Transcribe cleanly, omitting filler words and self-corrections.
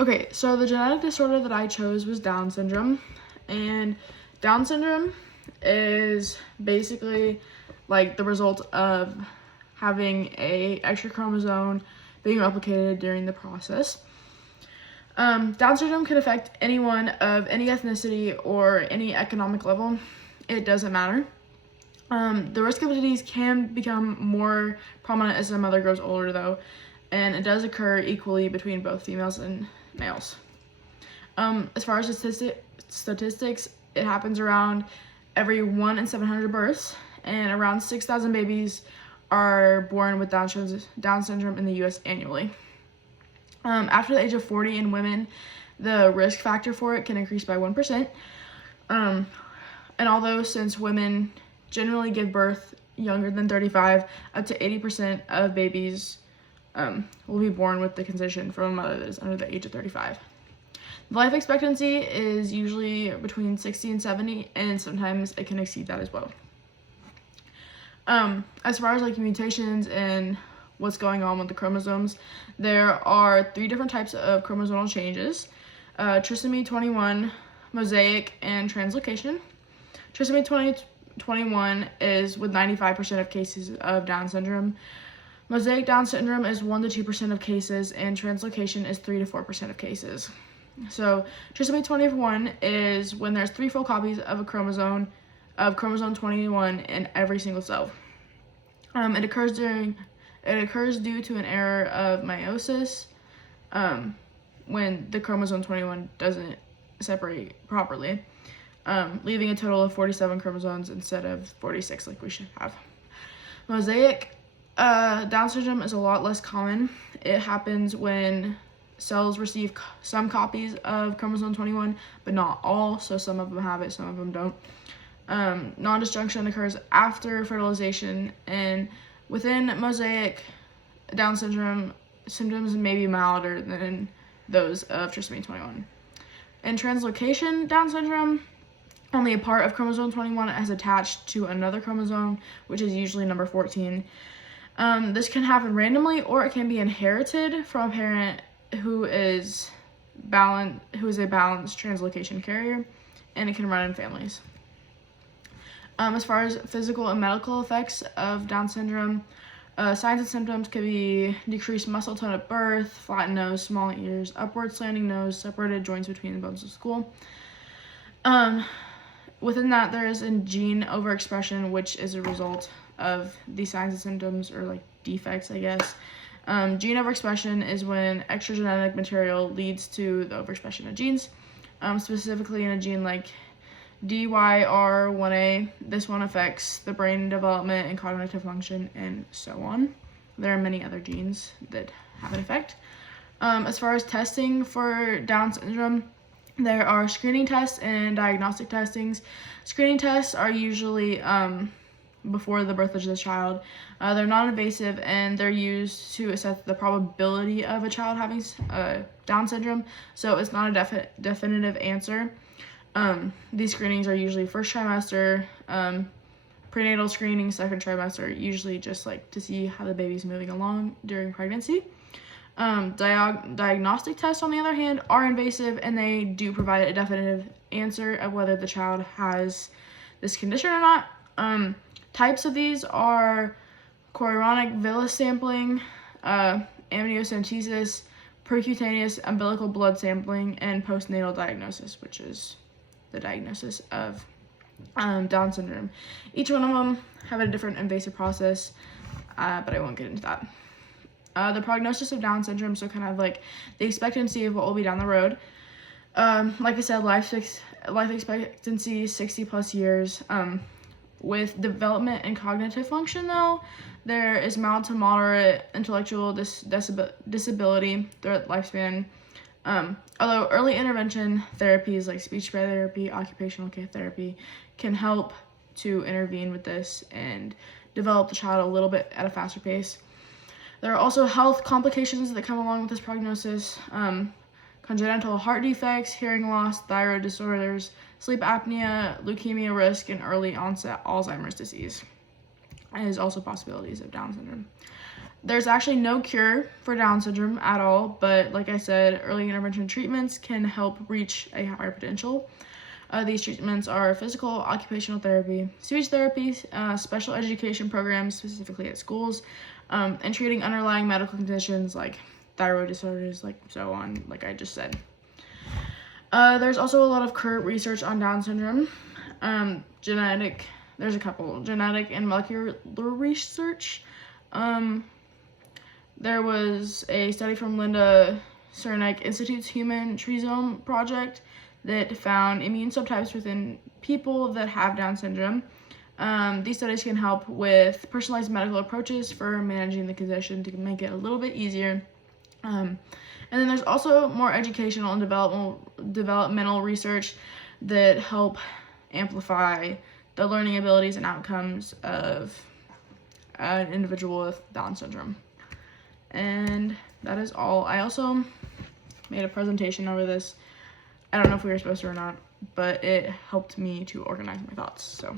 Okay, so the genetic disorder that I chose was Down syndrome, and Down syndrome is basically like the result of having a extra chromosome being replicated during the process. Down syndrome can affect anyone of any ethnicity or any economic level. It doesn't matter. The risk of the disease can become more prominent as the mother grows older, though, and it does occur equally between both females and males. As far as statistics, it happens around every 1 in 700 births, and around 6,000 babies are born with Down syndrome in the U.S. annually. After the age of 40 in women, the risk factor for it can increase by 1%. And although since women generally give birth younger than 35, up to 80% of babies will be born with the condition from a mother that is under the age of 35. The life expectancy is usually between 60 and 70, and sometimes it can exceed that as well. As far as like mutations and what's going on with the chromosomes, there are 3 different types of chromosomal changes: trisomy 21, mosaic, and translocation. Trisomy 21 is with 95% of cases of Down syndrome. Mosaic Down syndrome is 1 to 2% of cases, and translocation is 3 to 4% of cases. So trisomy 21 is when there's 3 full copies of chromosome 21 in every single cell. It occurs due to an error of meiosis, when the chromosome 21 doesn't separate properly, leaving a total of 47 chromosomes instead of 46 like we should have. Mosaic Down syndrome is a lot less common. It happens when cells receive some copies of chromosome 21, but not all, so some of them have it, some of them don't. Non-disjunction occurs after fertilization, and within mosaic Down syndrome, symptoms may be milder than those of trisomy 21. In translocation Down syndrome, only a part of chromosome 21 is attached to another chromosome, which is usually number 14. This can happen randomly, or it can be inherited from a parent who is a balanced translocation carrier, and it can run in families. As far as physical and medical effects of Down syndrome, signs and symptoms could be decreased muscle tone at birth, flattened nose, small ears, upward slanting nose, separated joints between the bones of skull. Within that, there is a gene overexpression, which is a result of these signs and symptoms, or like defects, I guess. Gene overexpression is when extra genetic material leads to the overexpression of genes, specifically in a gene like DYR1A. This one affects the brain development and cognitive function, and so on. There are many other genes that have an effect. As far as testing for Down syndrome, there are screening tests and diagnostic testings. Screening tests are usually before the birth of the child. They're non-invasive, and they're used to assess the probability of a child having Down syndrome, so it's not a definitive answer. These screenings are usually first trimester, prenatal screening, second trimester, usually just like to see how the baby's moving along during pregnancy. Diagnostic tests, on the other hand, are invasive, and they do provide a definitive answer of whether the child has this condition or not. Types of these are chorionic villus sampling, amniocentesis, percutaneous umbilical blood sampling, and postnatal diagnosis, which is the diagnosis of Down syndrome. Each one of them have a different invasive process, but I won't get into that. The prognosis of Down syndrome, so kind of like the expectancy of what will be down the road. Like I said, life expectancy 60 plus years. With development and cognitive function, though, there is mild to moderate intellectual disability throughout lifespan. Although early intervention therapies like speech therapy, occupational care therapy can help to intervene with this and develop the child a little bit at a faster pace. There are also health complications that come along with this prognosis. Congenital heart defects, hearing loss, thyroid disorders, sleep apnea, leukemia risk, and early onset Alzheimer's disease. And there's also possibilities of Down syndrome. There's actually no cure for Down syndrome at all, but like I said, early intervention treatments can help reach a higher potential. These treatments are physical, occupational therapy, speech therapy, special education programs, specifically at schools, and treating underlying medical conditions like thyroid disorders, like so on, like I just said. There's also a lot of current research on Down syndrome. There's a couple, genetic and molecular research. There was a study from Linda Cernek Institute's Human Trisome Project that found immune subtypes within people that have Down syndrome. These studies can help with personalized medical approaches for managing the condition to make it a little bit easier. And then there's also more educational and developmental research that help amplify the learning abilities and outcomes of an individual with Down syndrome. And that is all. I also made a presentation over this. I don't know if we were supposed to or not, but it helped me to organize my thoughts. So